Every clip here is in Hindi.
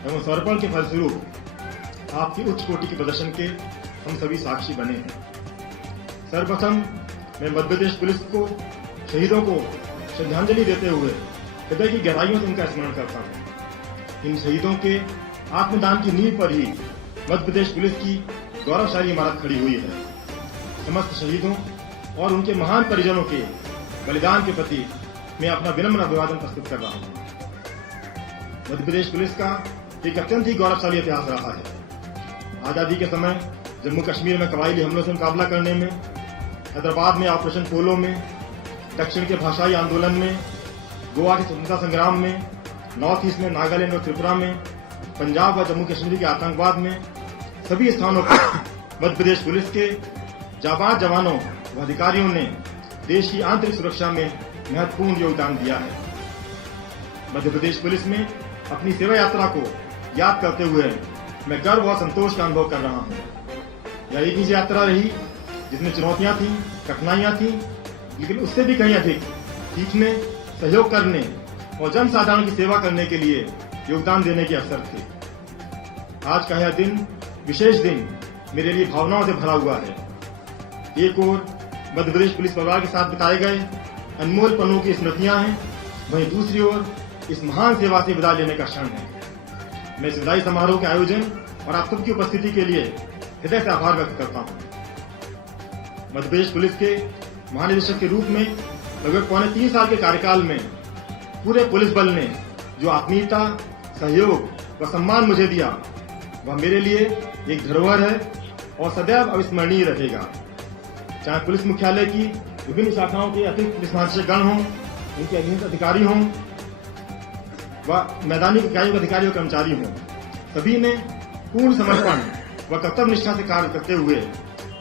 एवं समर्पण के फलस्वरूप आपकी उच्च कोटि के प्रदर्शन के हम सभी साक्षी बने हैं। सर्वप्रथम मैं मध्य प्रदेश पुलिस को शहीदों को श्रद्धांजलि देते हुए हृदय की गहराइयों से उनका स्मरण करता हूँ। इन शहीदों के आत्मदान की नींव पर ही मध्य प्रदेश पुलिस की गौरवशाली इमारत खड़ी हुई है। समस्त शहीदों और उनके महान परिजनों के बलिदान के प्रति मैं अपना विनम्र अभिवादन प्रस्तुत कर रहा हूँ। मध्य प्रदेश पुलिस का एक अत्यंत ही गौरवशाली इतिहास रहा है। आजादी के समय जम्मू कश्मीर में कबायली हमलों से मुकाबला करने में, हैदराबाद में ऑपरेशन पोलो में, दक्षिण के भाषाई आंदोलन में, गोवा के स्वतंत्रता संग्राम में, नॉर्थ ईस्ट में नागालैंड और त्रिपुरा में, पंजाब व जम्मू कश्मीर के आतंकवाद में, सभी स्थानों पर मध्य प्रदेश पुलिस के जाबाज जवानों व अधिकारियों ने देश की आंतरिक सुरक्षा में महत्वपूर्ण योगदान दिया है। मध्य प्रदेश पुलिस में अपनी सेवा यात्रा को याद करते हुए मैं गर्व और संतोष का अनुभव कर रहा हूँ। यह एक ही यात्रा रही जिसमें चुनौतियां थीं, कठिनाइयां थीं, लेकिन उससे भी कहीं अधिक सीखने, सहयोग करने और जनसाधारण की सेवा करने के लिए योगदान देने के अवसर थे। आज का यह दिन, विशेष दिन, मेरे लिए भावनाओं से भरा हुआ है। एक ओर मध्य प्रदेश पुलिस परिवार के साथ बिताए गए अनमोल पलों की स्मृतियां हैं, वहीं दूसरी ओर इस महान सेवा से विदा लेने का क्षण है। मैं इस विदाई समारोह के आयोजन और आप सबकी उपस्थिति के लिए हृदय से आभार व्यक्त करता हूं। मध्य प्रदेश पुलिस के महानिदेशक के रूप में लगभग 3.25 साल के कार्यकाल में पूरे पुलिस बल ने जो आत्मीयता, सहयोग व सम्मान मुझे दिया, वह मेरे लिए एक धरोहर है और सदैव अविस्मरणीय रहेगा। चाहे पुलिस मुख्यालय की विभिन्न शाखाओं के अतिरिक्त पुलिस महानिदेशकगण हों, उनके अधीनस्थ अधिकारी हों व मैदानी इकाइयों के अधिकारी व कर्मचारी हों, सभी ने पूर्ण समर्पण व कर्तव्य निष्ठा से कार्य करते हुए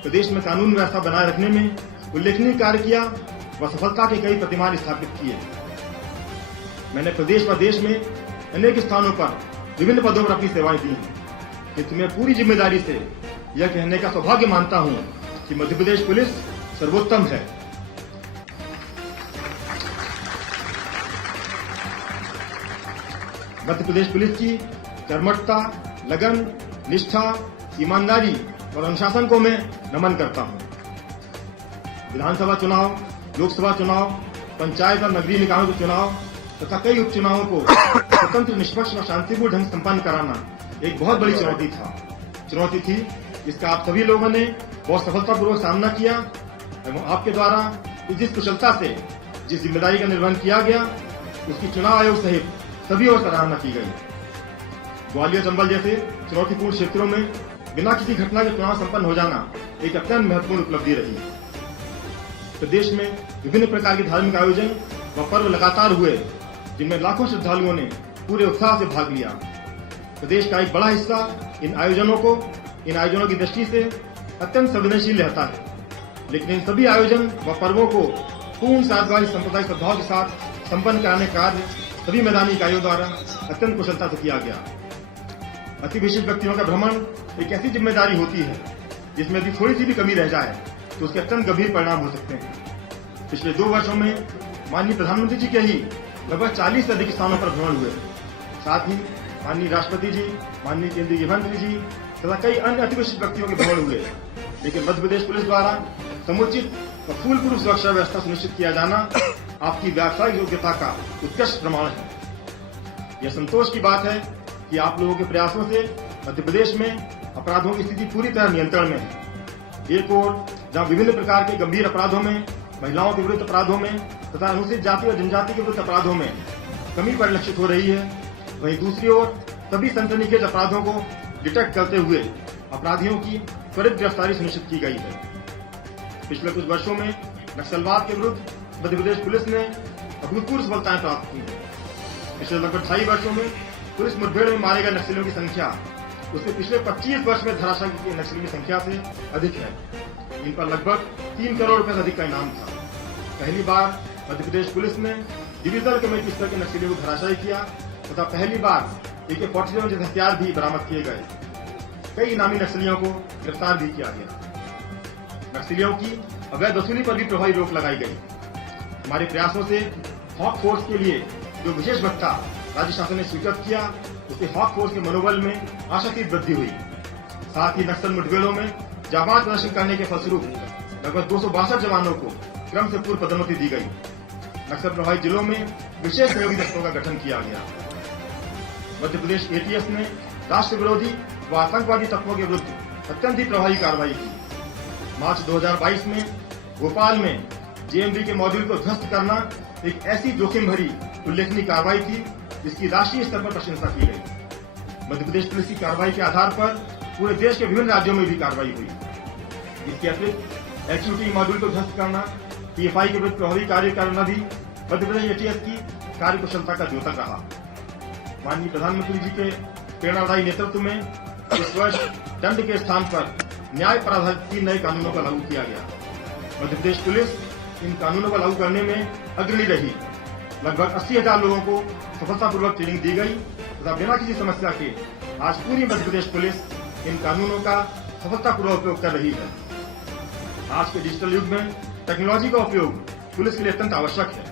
प्रदेश में कानून व्यवस्था बनाए रखने में उल्लेखनीय कार्य किया व सफलता के कई प्रतिमान स्थापित किए। मैंने प्रदेश व देश में अनेक स्थानों पर विभिन्न पदों पर अपनी सेवाएं दी हैं, किंतु मैं पूरी जिम्मेदारी से यह कहने का सौभाग्य मानता हूं कि मध्य प्रदेश पुलिस सर्वोत्तम है। मध्य प्रदेश पुलिस की कर्मठता, लगन, निष्ठा, ईमानदारी और अनुशासन को मैं नमन करता हूं। विधानसभा चुनाव, लोकसभा चुनाव, पंचायत और नगरीय निकायों के चुनाव तथा कई उपचुनावों को स्वतंत्र, निष्पक्ष और शांतिपूर्ण ढंग से संपन्न कराना एक बहुत बड़ी चुनौती थी जिसका आप सभी लोगों ने बहुत सफलतापूर्वक सामना किया एवं आपके द्वारा जिस कुशलता से जिस जिम्मेदारी का निर्वहन किया गया, उसकी चुनाव आयोग सहित सभी और सराहना की गई। ग्वालियर, चंबल जैसे चुनौतीपूर्ण क्षेत्रों में बिना किसी घटना के चुनाव संपन्न हो जाना एक अत्यंत महत्वपूर्ण उपलब्धि रही। प्रदेश में विभिन्न प्रकार के धार्मिक आयोजन व पर्व लगातार हुए, जिनमें लाखों श्रद्धालुओं ने पूरे उत्साह से भाग लिया। प्रदेश का एक बड़ा हिस्सा इन आयोजनों की दृष्टि से अत्यंत संवेदनशील रहता है, लेकिन इन सभी आयोजन व पर्वों को पूर्ण साधुवादी सांप्रदायिक श्रद्धाओं के साथ संपन्न कराने का कार्य सभी मैदानी इकाइयों द्वारा अत्यंत कुशलता से किया गया। अति विशिष्ट व्यक्तियों का भ्रमण एक ऐसी जिम्मेदारी होती है जिसमें यदि थोड़ी सी भी कमी रह जाए तो उसके अत्यंत गंभीर परिणाम हो सकते हैं। पिछले 2 वर्षों में माननीय प्रधानमंत्री जी के ही लगभग 40 से अधिक स्थानों पर भ्रमण हुए। साथ ही माननीय राष्ट्रपति जी, माननीय केंद्रीय गृह मंत्री जी तथा कई अन्य अति विशिष्ट व्यक्तियों के भ्रमण हुए, लेकिन मध्य प्रदेश पुलिस द्वारा समुचित और फूलपूर्व सुरक्षा व्यवस्था सुनिश्चित किया जाना आपकी व्यावसायिक योग्यता का उत्कृष्ट प्रमाण है। यह संतोष की बात है कि आप लोगों के प्रयासों से मध्य प्रदेश में अपराधों की स्थिति पूरी तरह नियंत्रण में है। एक ओर जहां विभिन्न प्रकार के गंभीर अपराधों में, महिलाओं के विरुद्ध अपराधों में तथा अनुसूचित जाति और जनजाति के विरुद्ध अपराधों में कमी परिलक्षित हो रही है, वहीं दूसरी ओर सभी सनसनीखेज अपराधों को डिटेक्ट करते हुए अपराधियों की त्वरित गिरफ्तारी सुनिश्चित की गई है। पिछले कुछ वर्षों में नक्सलवाद के विरुद्ध मध्य प्रदेश पुलिस ने अभूतपूर्व सफलताएं प्राप्त की हैं। पिछले लगभग 2.5 वर्षों में पुलिस मुठभेड़ में मारे गए नक्सलियों की संख्या उसके पिछले 25 वर्ष में धराशायी की नक्सलियों की संख्या से अधिक है। इन पर लगभग 3 करोड़ रुपए से अधिक का इनाम था। पहली बार मध्य प्रदेश पुलिस ने डिविजनल कमेटी स्तर के नक्सलियों को धराशायी किया तथा पहली बार AK-47 जैसे हथियार भी बरामद किए गए। कई इनामी नक्सलियों को गिरफ्तार भी किया गया। नक्सलियों की अवैध वसूली पर भी प्रभावी रोक लगाई गई। हमारे प्रयासों से हॉक फोर्स के लिए जो विशेष भत्ता राज्य शासन ने स्वीकृत किया, उससे हॉक फोर्स के मनोबल में आशातीत वृद्धि हुई। साथ ही नक्सल मुठभेड़ों में जाबाज प्रदर्शन करने के फलस्वरूप लगभग 262 जवानों को क्रम से पूर्व पदोन्नति दी गई। नक्सल प्रभावित जिलों में विशेष सहयोगी दस्तों का गठन किया गया। मध्य प्रदेश एटीएस ने राष्ट्र विरोधी व आतंकवादी तत्वों के विरुद्ध अत्यंत ही प्रभावी कार्रवाई की। मार्च 2022 में भोपाल में जेएमबी के मॉड्यूल को ध्वस्त करना एक ऐसी जोखिम भरी उल्लेखनीय कार्रवाई थी जिसकी राष्ट्रीय स्तर पर प्रशंसा की गई। मध्य प्रदेश पुलिस की कार्रवाई के आधार पर पूरे देश के विभिन्न राज्यों में भी कार्रवाई हुई। इसके अतिरिक्त एचयूटी मॉड्यूल को ध्वस्त करना, पीएफआई के विरुद्ध प्रभावी कार्य करना भी मध्य प्रदेश एटीएस की कार्यकुशलता का द्योतक रहा। माननीय प्रधानमंत्री जी के प्रेरणादायी नेतृत्व में इस वर्ष दंड के स्थान पर न्याय पर आधारित 3 नए कानूनों का लागू किया गया। मध्य प्रदेश पुलिस इन कानूनों को लागू करने में अग्रणी रही। लगभग 80,000 लोगों को सफलतापूर्वक ट्रेनिंग दी गई तथा बिना किसी समस्या के आज पूरी मध्य प्रदेश पुलिस इन कानूनों का सफलतापूर्वक उपयोग कर रही है। आज के डिजिटल युग में टेक्नोलॉजी का उपयोग पुलिस के लिए अत्यंत आवश्यक है।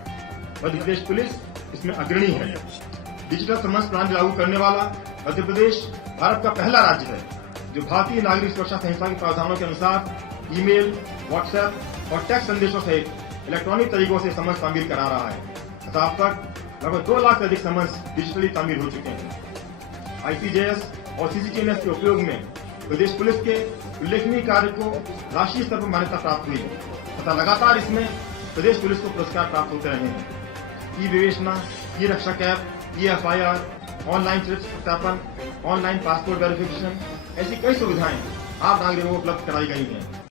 मध्य प्रदेश पुलिस इसमें अग्रणी है। डिजिटल समन्स प्रणाली लागू करने वाला मध्य प्रदेश भारत का पहला राज्य है जो भारतीय नागरिक सुरक्षा संहिता के प्रावधानों के अनुसार ईमेल, व्हाट्सएप और टेक्स्ट संदेशों सहित इलेक्ट्रॉनिक तरीकों से समन्स तामीर करा रहा है तथा अब तक लगभग 2 लाख से अधिक समन्स डिजिटली तामीर हो चुके हैं। आईसीजेएस और सीसीटीएनएस के उपयोग में प्रदेश पुलिस के उल्लेखनीय कार्य को राष्ट्रीय स्तर पर मान्यता प्राप्त हुई तथा लगातार इसमें प्रदेश पुलिस को पुरस्कार प्राप्त होते रहे हैं। ई विवेचना, ई रक्षक app, e FIR, online trips सत्यापन, ऑनलाइन पासपोर्ट वेरिफिकेशन ऐसी कई सुविधाएं आम नागरिकों को उपलब्ध कराई गई हैं।